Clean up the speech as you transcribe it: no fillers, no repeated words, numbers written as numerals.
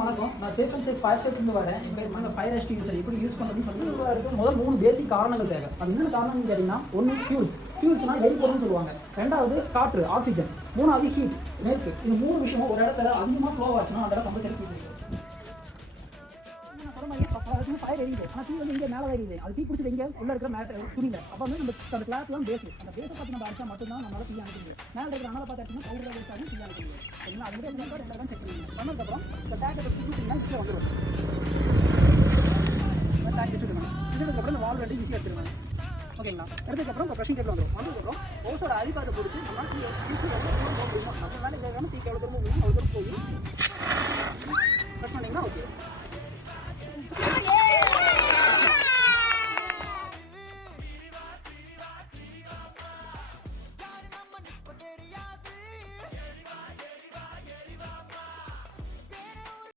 வணக்கம். நான் safe and safe fire சேஃப்டிருந்து வரேன். என் பேர் நாங்கள் ஃபயர் எஸ்டி யூசர் எப்படி யூஸ் பண்ணுறதுன்னு சொல்லி முதல் 3 பேசிக் காரணங்கள் தேவை. அது என்னென்ன காரணம்னு கேட்டிங்கன்னா, ஒன்று ஃபியூல்ஸ்னா எரிபொருள்னு சொல்லுவாங்க. ரெண்டாவது காற்று ஆக்சிஜன், மூணாவது ஹீட் நெருப்பு. இந்த 3 விஷயமும் ஒரு இடத்துல அதிகமாக ஃப்ளோ ஆச்சுன்னா அந்த இடம் கம்பல்சரி தீ ஃபயர் எரியுது. ஆனால் தீ வந்து இங்கே மேலே எரியுது. அது தீ பிடிச்சது எங்கே உள்ள இருக்கிற துணியில். அப்போ வந்து நம்ம அந்த கிளாஸ் தான் பேஸு. அந்த பேஸை பார்த்து நம்ம அடிச்சா மட்டும்தான் நம்மளால தீ அணைக்க முடியும். மேலே இருக்கிற அனலை பார்த்து அடிச்சுன்னா பவுடர் வச்சாலும் தீ அணைக்க முடியும். சரிங்களா? அது மட்டும் ரெண்டு இடம் செக் பண்ணுங்க. பண்ணதுக்கப்புறம் இந்த டேக்கை தூக்கிட்டீங்கன்னா ஈஸியாக வந்துடும். டேக் வச்சுருக்காங்க. இதுக்கப்புறம் இந்த வால் ரெண்டு ஈஸியாக எடுத்துருவாங்க. ஓகேங்களா? எடுத்ததுக்கப்புறம் இந்த ப்ரெஷிங் டேபிள் வந்துடும். வந்ததுக்கப்புறம் ஓசோட அடிப்பாதை பிடிச்சி நம்ம தீ போக முடியுமா? நம்ம வேலை கேட்காம தீ எவ்வளோ தூரம் முடியும் அவ்வளோ தூரம் போய் ப்ரெஷ் பண்ணிங்கன்னா ஓகே.